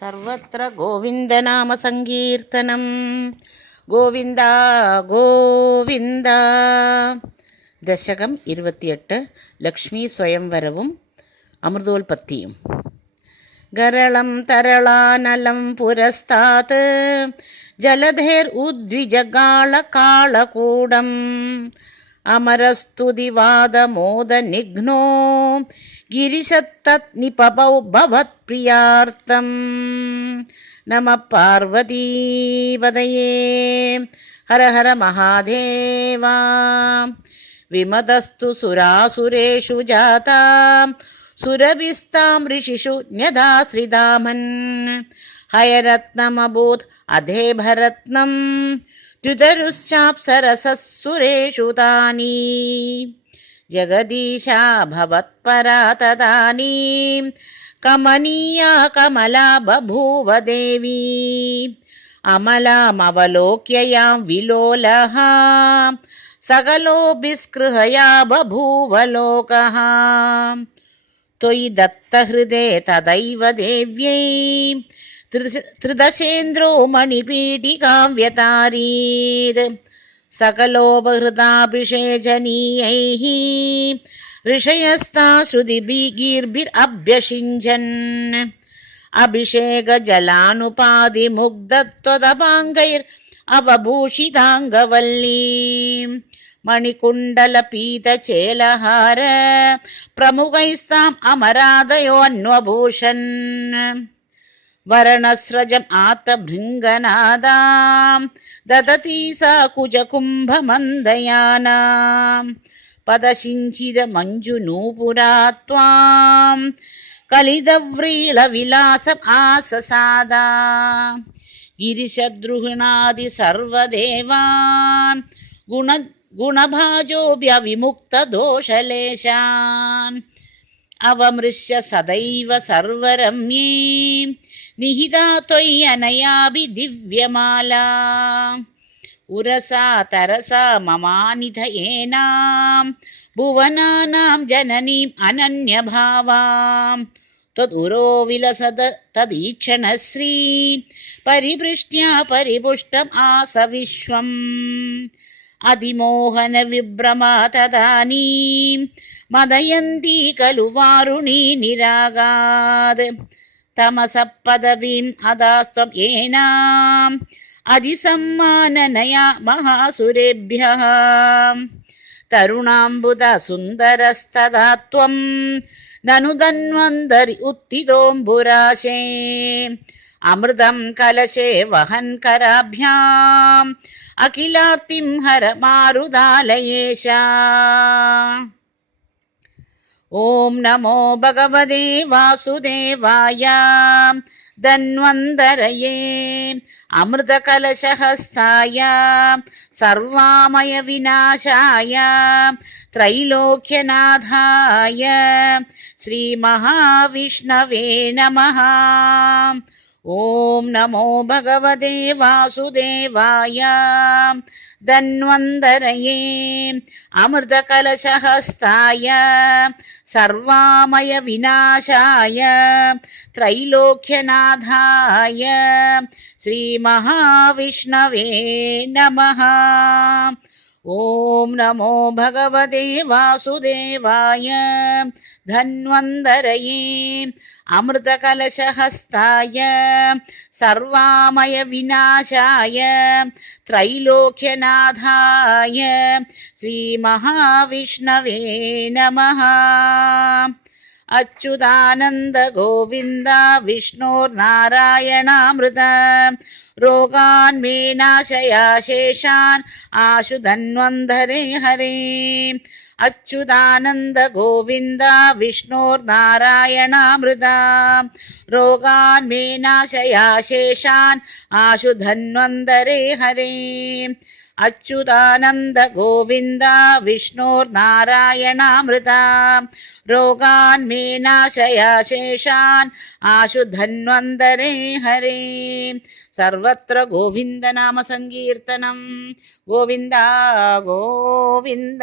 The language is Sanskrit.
सर्वत्र गोविन्दनामसङ्कीर्तनं गोविन्द गोविन्द. दशकं 28 लक्ष्मी स्वयंवरवुं अमृतोल्पत्तियुं. गरलं तरलानलं पुरस्तात् जलधैर्उद्विजगाळकाळकूडम् अमरस्तुतिवादमोदनिघ्नो गिरिशत्तत्निपपौ भवत्प्रियार्थं. नमः पार्वतीपतये. हर हर महादेव. विमतस्तु सुरासुरेषु जाता सुरभिस्तां ऋषिषु न्यदाश्रितामन्. हयरत्नमभूत् अधेभरत्नं द्युतरुश्चाप्सरसः तानि. जगदीशा भवत्परा तदानीं कमनीया कमला बभूव देवी. अमलामवलोक्य यां विलोलः सकलोऽभिस्पृहया बभूव लोकः. त्वयि दत्तहृदे तदैव देव्यै त्रिदशेन्द्रो मणिपीठिकां व्यतारीत्. सकलोपहृताभिषेचनीयैः ऋषयस्ता श्रुतिभिर्भिरभ्यषिञ्चन्. अभिषेकजलानुपादिमुग्धत्वदपाङ्गैरवभूषिताङ्गवल्लीं. मणिकुण्डलपीतचेलहार प्रमुखैस्ताम् अमरादयोऽन्वभूषन्. वरणस्रजम् आतभृङ्गनादां ददती सा कुजकुम्भमन्दयानां. पदसिञ्चितमञ्जुनूपुरा त्वां कलितव्रीळविलासम् आससादा. गिरिशद्रुहिणादि सर्वदेवान् गुणभाजोऽव्यविमुक्तदोषलेशान्. अवमृश्य सदैव सर्वरम्ये निहिता त्वय्यनयाभिदिव्यमाला. उरसा तरसा ममानिधयेनां भुवनानां जननीम् अनन्यभावां. त्वदुरो विलसद तदीक्षणश्री परिपृष्ट्या परिपुष्टम् आस विश्वम्. अधिमोहन विभ्रमा तदानीं मदयन्ती खलु वारुणी निरागात्. तमसः पदवीम् अदास्त्वं येनाम् अधिसम्माननया महासुरेभ्यः. तरुणाम्बुद सुन्दरस्तदा त्वं ननु धन्वन्तरि उत्थितोऽम्बुराशे. अमृतं कलशे वहन् कराभ्याम् अखिलार्तिं हर मारुदालयेशा. ॐ नमो भगवते वासुदेवाय. धन्वन्तरये अमृतकलशहस्ताय सर्वामय विनाशाय त्रैलोक्यनाथाय श्रीमहाविष्णवे नमः. ॐ नमो भगवते वासुदेवाय. धन्वन्तरये अमृतकलशहस्ताय सर्वामय विनाशाय त्रैलोक्यनाथाय श्रीमहाविष्णवे नमः. ॐ नमो भगवते वासुदेवाय. धन्वन्तरये अमृतकलशहस्ताय सर्वामय विनाशाय त्रैलोक्यनाथाय श्रीमहाविष्णवे नमः. अच्युतानन्द गोविन्द विष्णोर्नारायणामृत. रोगान् मे नाशया शेषान् आशु धन्वन्तरे हरे. अच्युतानन्द गोविन्द विष्णोर्नारायणामृत. रोगान् मे नाशया शेषान् आशु धन्वन्तरे हरे. अच्युतानन्द गोविन्द विष्णोर्नारायणामृत. रोगान् मे नाशया शेषान् आशु धन्वन्तरे हरे. सर्वत्र गोविन्दनामसङ्कीर्तनं गोविन्द गोविन्द.